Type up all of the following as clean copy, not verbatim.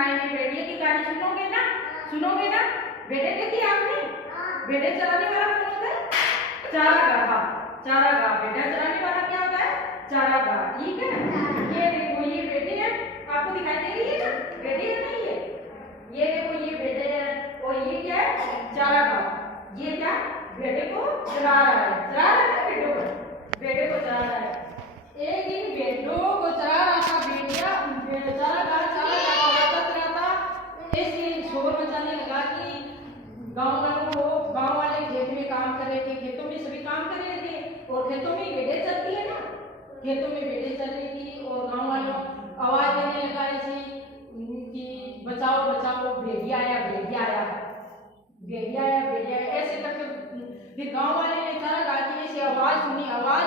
आएंगे भेड़िए की कहानी सुनोगे ना? सुनोगे ना? भेड़े देखी आपने? भेड़े चराने वाला कौन होता है? चारागाह। चारागाह भेड़ा चराने वाला क्या होता है? चारागाह। ठीक है, ये देखो ये भेड़े हैं, आपको दिखाई दे रही है ना? भेड़े है नहीं ये देखो ये भेड़े हैं और ये क्या है? चारागाह। ये क्या भेड़े को चरा रहा है, चरा रहा है भेड़ों को, भेड़े को चरा रहा है। एक दिन भेड़ों को चरा रहा था भेड़िया, चारागाह ऐसे शोर मचाने लगा कि गांव वालों को, गांव वाले खेत में काम कर रहे थे, खेतों में सभी काम कर रहे थे और खेतों में भेड़ें चलती है ना, खेतों में भेड़ें चल रही थी और गांव वालों आवाज देने लगा ऐसी कि बचाओ बचाओ भेड़िया आया, भेड़िया आया, भेड़िया आया, भेड़िया आया, ऐसे करके फिर गांव वाले ने चारागाह की ऐसी आवाज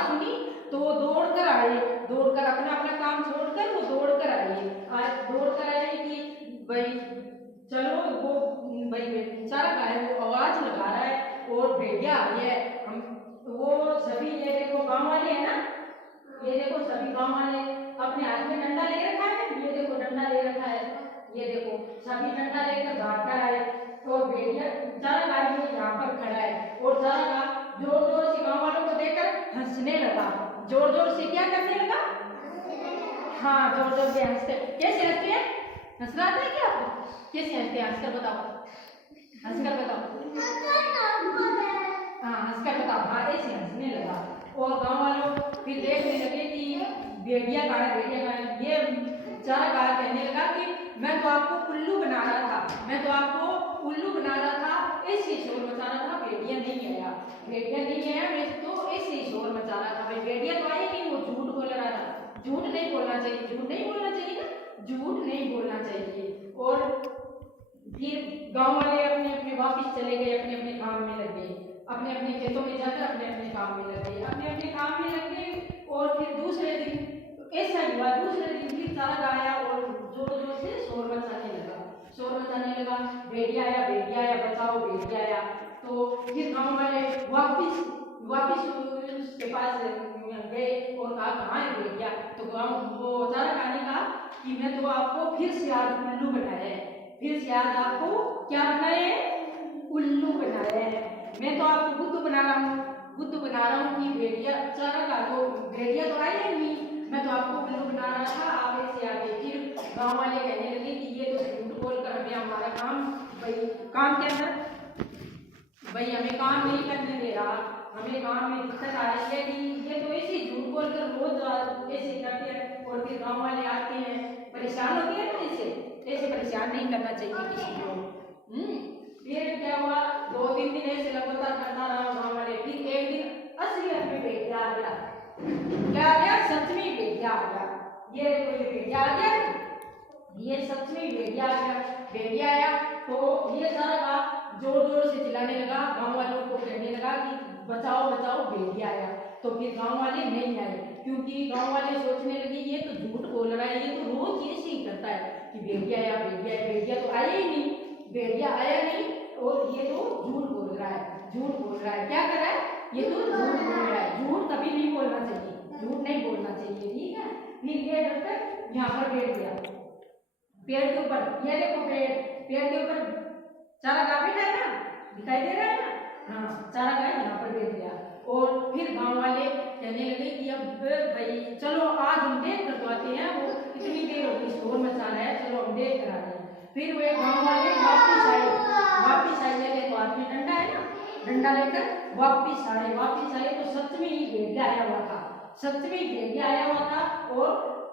सुनी तो वो दौड़ कर आए, दौड़कर अपना अपना काम छोड़कर वो दौड़ कर आए कि भाई चलो वो भाई चारागाह है वो आवाज लगा रहा है और भेड़िया आ गया है। हम वो सभी ये देखो गांव वाले है ना, ये देखो सभी गांव वाले अपने हाथ में डंडा ले रखा है, ये देखो डंडा ले रखा है, ये देखो सभी डंडा लेकर भाग कर आए और भेड़िया चारागाह यहाँ पर खड़ा है और चारागाह जोर जोर से गांव वालों को देखकर हंसने लगा, जोर जोर से क्या करने लगा? हाँ जोर जोर से हंसते। कैसे हंसते हैं? हंसना आता है क्या आपको? कैसे हंसते हैं? हंसकर बताओ, हंसकर बताओ। हाँ हंसकर बताओ। हाँ ऐसे हंसने लगा और गांव वालों फिर देखने लगे कि भेड़िया कहाँ है, भेड़िया कहाँ है। ये चारागाह कहने लगा कि मैं तो आपको उल्लू बना रहा था, मैं तो आपको उल्लू बना रहा था, ऐसे शोर मचा रहा था, भेड़िया नहीं आया, भेड़िया नहीं आया, मैं तो ऐसे शोर मचा रहा था। भाई भेड़िया तो आई नहीं, वो झूठ बोल रहा था, झूठ नहीं बोलना चाहिए, झूठ नहीं बोलना चाहिए ना, झूठ नहीं बोलना चाहिए। और फिर गांव वाले अपने अपने वापिस चले गए, अपने अपने काम में लग गए, अपने अपने खेतों में जाकर अपने अपने काम में लग गए, अपने अपने काम में लग गए। और फिर दूसरे दिन ऐसा हुआ, दूसरे दिन फिर चारागाह आया और जोर जोर से शोर मचाने लगा, शोर मचाने लगा, भेड़िया आया, भेड़िया आया, बचाओ भेड़िया आया। तो फिर गांव वाले वापिस उसके पास गए और कहा कहाँ है भेड़िया? तो गांव वो चारागाह ने कहा कि मैं तो आपको फिर से आज उल्लू बनाया है, फिर से आज आपको क्या बनाया है? उल्लू बनाया है। मैं तो आपको बुद्ध बना रहा हूँ, बुद्ध बना रहा हूँ कि भेड़िया चारागाह तो भेड़िया तो आई नहीं, मैं तो आपको उल्लू बना रहा था, आप ऐसे आगे। फिर गांव वाले कहने लगे कि ये तो झूठ बोलकर हमें हमारा काम, भाई काम के अंदर भाई हमें काम नहीं करने दे रहा, हमें काम में दिक्कत आ रही है कि ये तो ऐसे झूठ बोलकर रोज ऐसे करते हैं। और फिर गांव वाले आते हैं, परेशान होते हैं ना, ऐसे परेशान नहीं करना चाहिए किसी को। फिर क्या हुआ, 2-3 दिन ऐसे लगातार करता रहा गांव वाले। फिर एक दिन असलियत में भेड़िया आ गया, क्या आ गया? सच में भेड़िया आ गया। ये देखो ये भेड़िया आ गया, ये सच में भेड़िया आ गया। भेड़िया आया तो ये चारागाह जोर जोर से चिल्लाने लगा, गांव वालों को कहने लगा कि बचाओ बचाओ भेड़िया आया। तो फिर गांव वाले नहीं आए, क्योंकि गांव वाले सोचने लगे ये तो झूठ बोल रहा है, ये तो रोज ऐसे ही करता है कि भेड़िया आया, भेड़िया आया, भेड़िया तो आया ही नहीं, भेड़िया आया नहीं और ये तो झूठ बोल रहा है, झूठ बोल रहा है। क्या कर रहा है? ये तो झूठ बोल रहा है। झूठ कभी नहीं बोलना चाहिए, झूठ नहीं बोलना चाहिए, ठीक है। फिर ये डरकर यहाँ पर बैठ गया पेड़ के ऊपर। ये देखो पेड़ के ऊपर चारागाह बैठा है ना, दिखाई दे रहा है ना? हाँ चारागाह यहाँ पर बैठ गया। और फिर गांव वाले कहने लगे कि अब भाई चलो आज हम देख कर तो आते हैं, वो इतनी देर होगी शोर मचा रहा है, चलो हम देख कर आते हैं। फिर वे गांव वाले वापिस आए, लेके तो हाथ में डंडा है ना, डंडा लेकर वापिस आए तो सच में ही भेड़िया आया हुआ था, सच में ही भेड़िया आया हुआ था और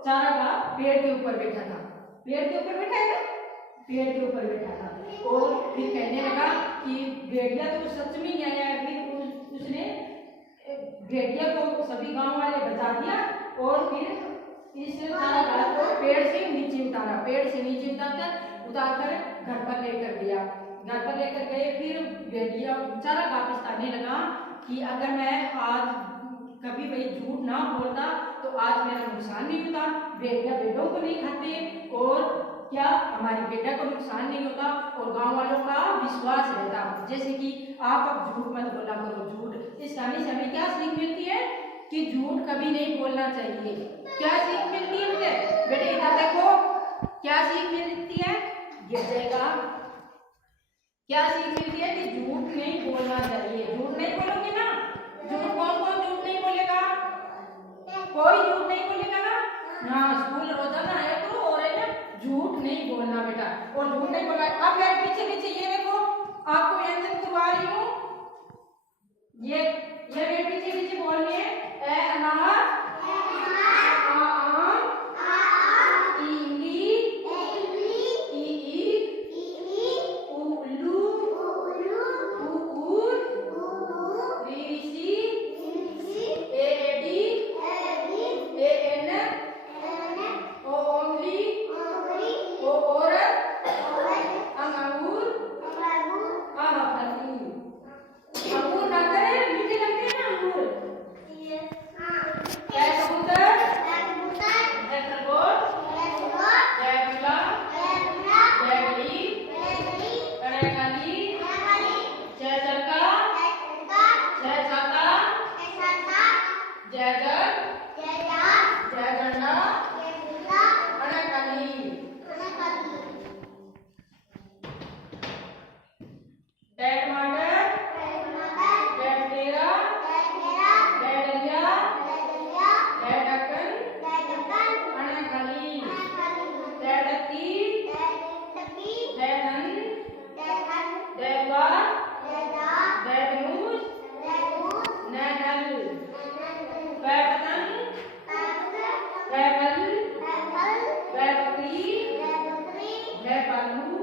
चारागाह पेड़ के ऊपर बैठा था, पेड़ के ऊपर बैठा है ना, पेड़ के ऊपर बैठा था। और फिर कहने लगा कि भेड़िया तो सच में ही आया है। फिर उसने भेड़िया को सभी गांव वाले बचा दिया और फिर इस चारागाह को पेड़ से नीचे उतारा, पेड़ से नीचे उतारकर घर पर लेकर गया, घर पर लेकर गए। फिर भेड़िया चारागाह पछताने लगा कि अगर मैं आज कभी भाई झूठ ना बोलता तो आज मेरा नुकसान नहीं होता, भेड़िया भेड़ों को नहीं खाते और क्या हमारी बेटा को नुकसान नहीं होता और गांव वालों का विश्वास रहता। जैसे कि आप अब झूठ मत बोला करो, झूठ। इस कहानी से हमें क्या सीख मिलती है? कि झूठ कभी नहीं बोलना चाहिए। क्या सीख मिलती है मुझे? बेटे इधर देखो, क्या सीख मिलती है? गिर जाएगा। क्या सीख मिलती है कि झूठ नहीं बोलना चाहिए। झूठ नहीं बोलोगे ना, झूठ कौन कौन झूठ नहीं बोलेगा? कोई झूठ नहीं बोलेगा ना। हाँ, स्कूल रोजाना आया करो और है ना झूठ नहीं बोलना बेटा। और झूठ नहीं बोलना। अब मैं पीछे पीछे ये देखो, आपको व्यंजन करवा रही हूँ। ये मेरे पीछे पीछे बोलने ए अनार, आ आम, ई इमली, ई ईख, ऊ उल्लू, ऊ ऊँट, री ऋषि, ए एडी, ए ऐनक, ओ ओंगली, ओ औरत, अंगूर, आ फली। अंगूर खाते हैं, मीठे लगते हैं ना अंगूर। जय कबूतर, जय खरगोश, जय बगला, जय गरीब, जय काली, जय चरखा, जय छाता, जय जग, जय गन्ना, अने काली, जय टमाटर, जय तेरा, जय डलिया, जय ढक्कन, अने काली, जय डक्की, जय धन, जय द्वार, जय धनुष, जय नल, जय पतंग, जय बल, जय बकरी, जय भालू,